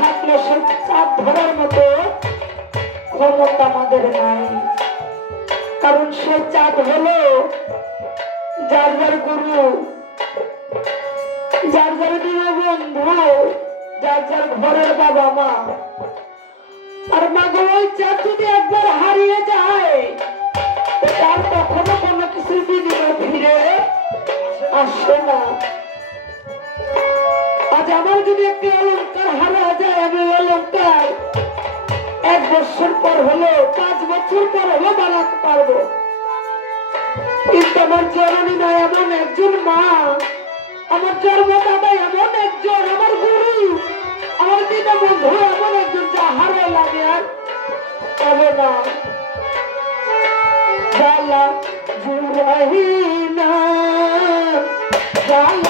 থাকলে সে চাঁদ ধরার মতো ক্ষমতা আমাদের নাই। কারণ সে চাঁদ হলো যার যার গুরু, যার যার বন্ধু যার যার ঘরের বাবা মা। আর মা গো ওই চাঁদ যদি একবার হারিয়ে যায়, তার কখনো কোনো কিছু বিনিময়ে ফিরে আসে না। আমার যদি একটি অলঙ্কার হারা যায়, আমি অলঙ্কার এক বছর পর হলো, পাঁচ বছর পর হলো বানাতে পারব। কিন্তু আমার জননী না এমন একজন মা, আমার জন্মদাতা এমন একজন, আমার গুরু, আমার দিনা বন্ধু এমন একজন যা হারাইলাম আর হবে না। জ্বালা জুড়াই না জ্বালা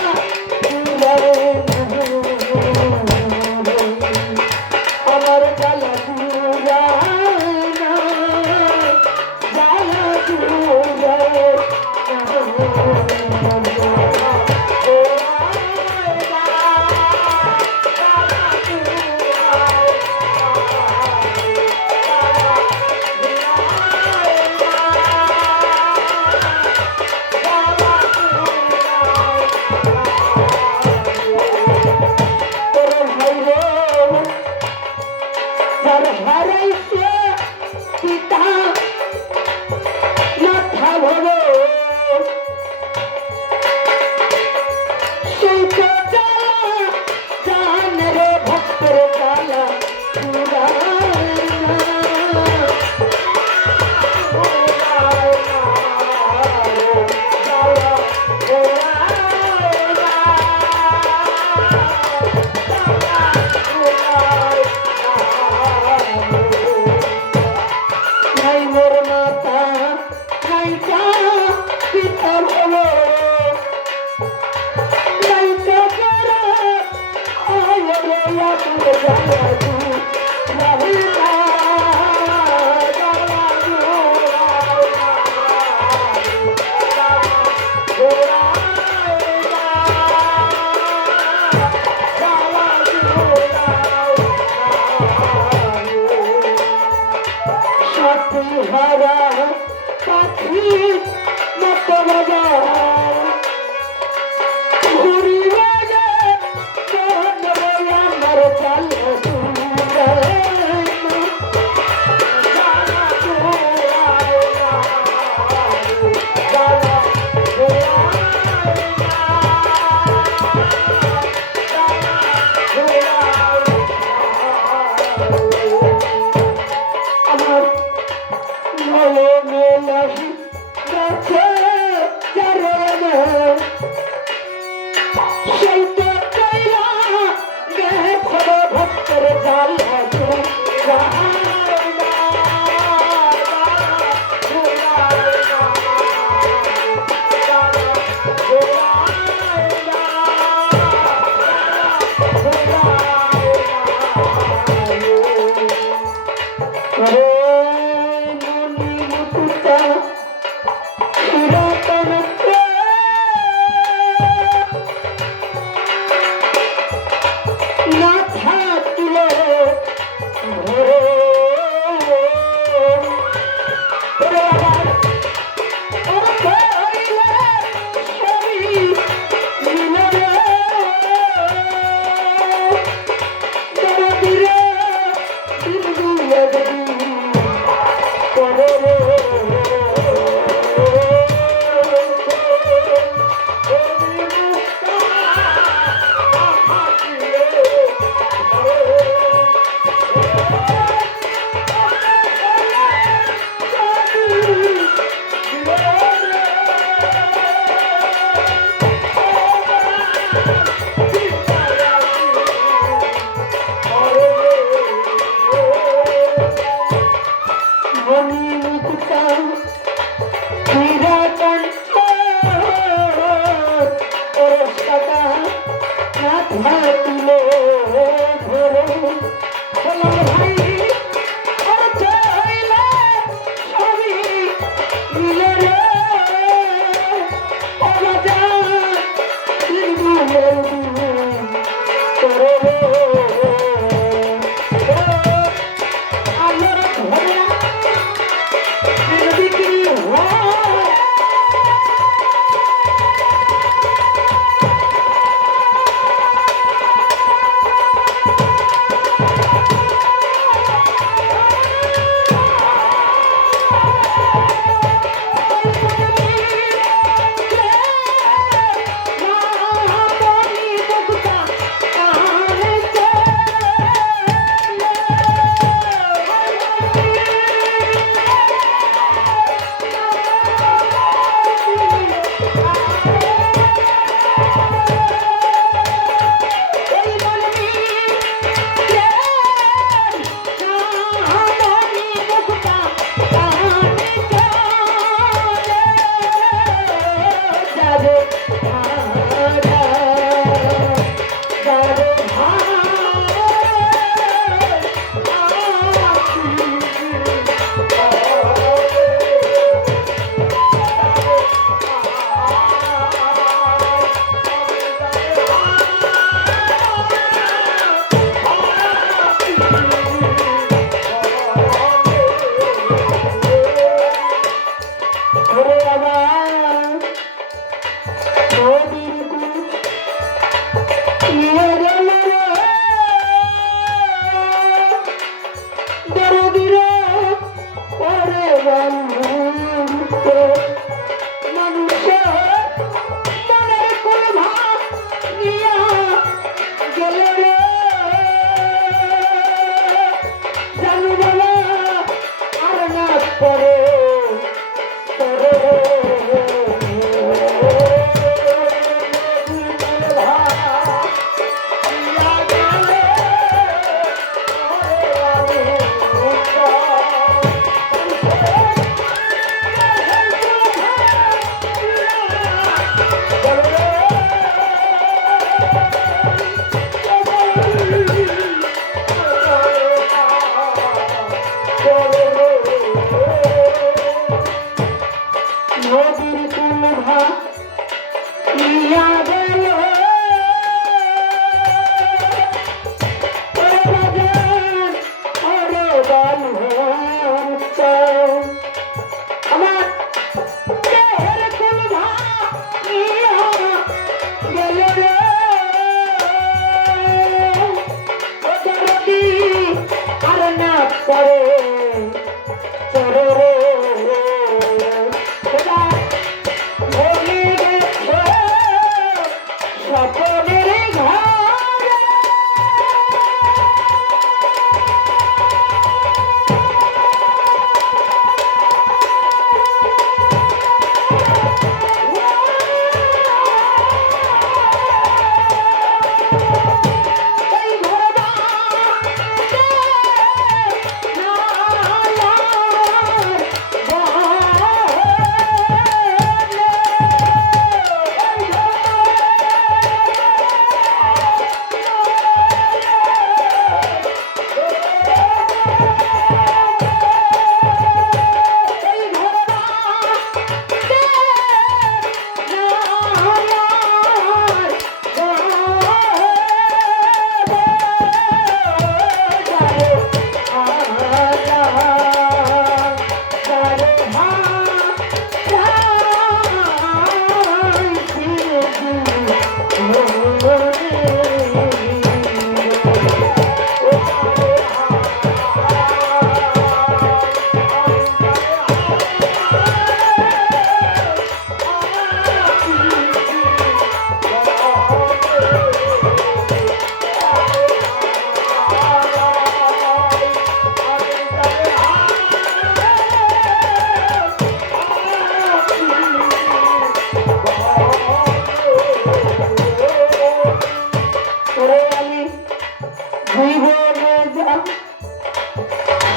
Bravo!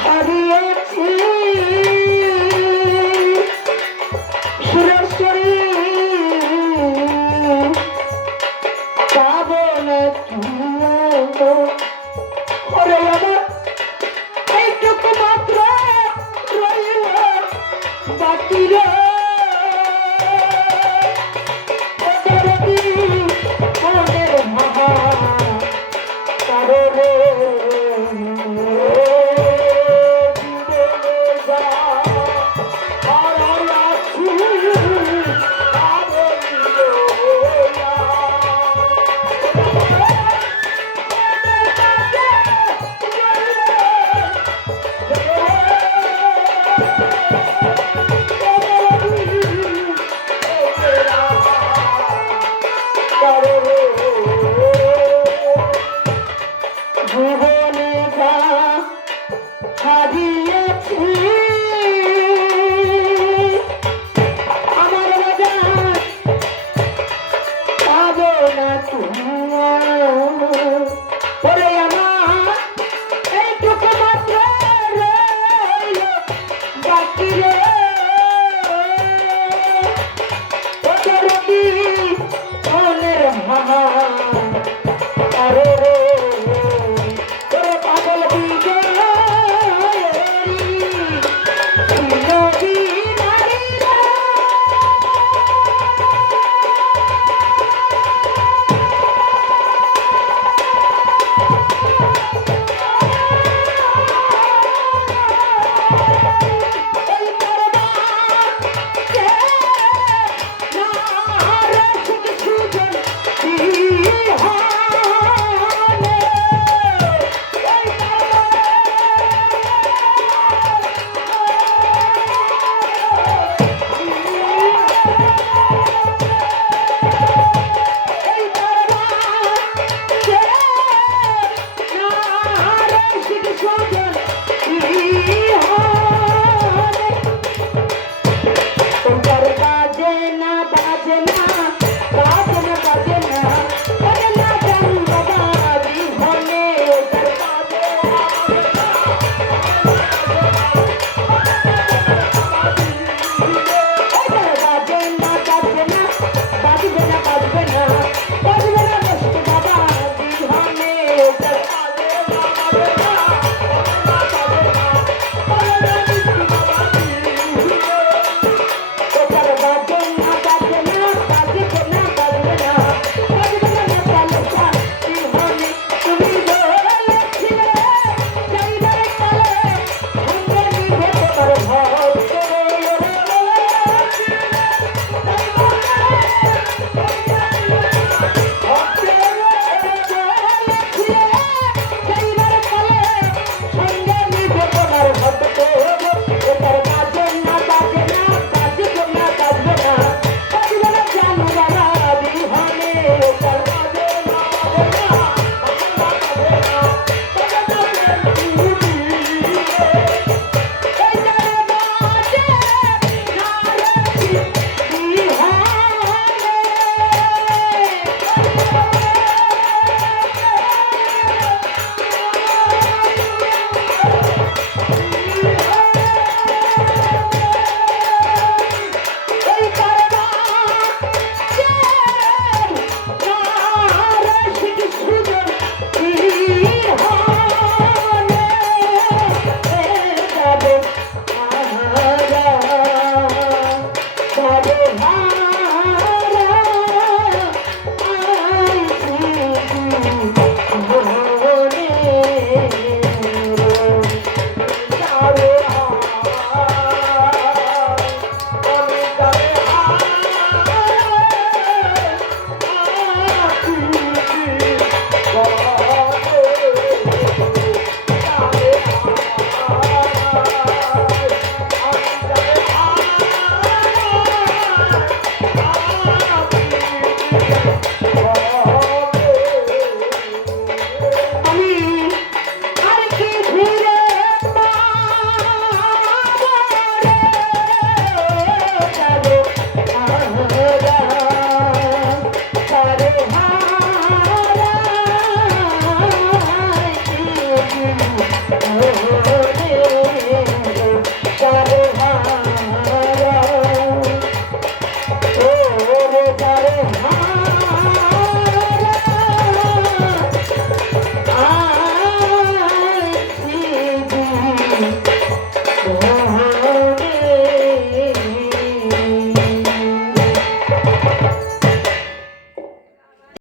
হারিয়েছি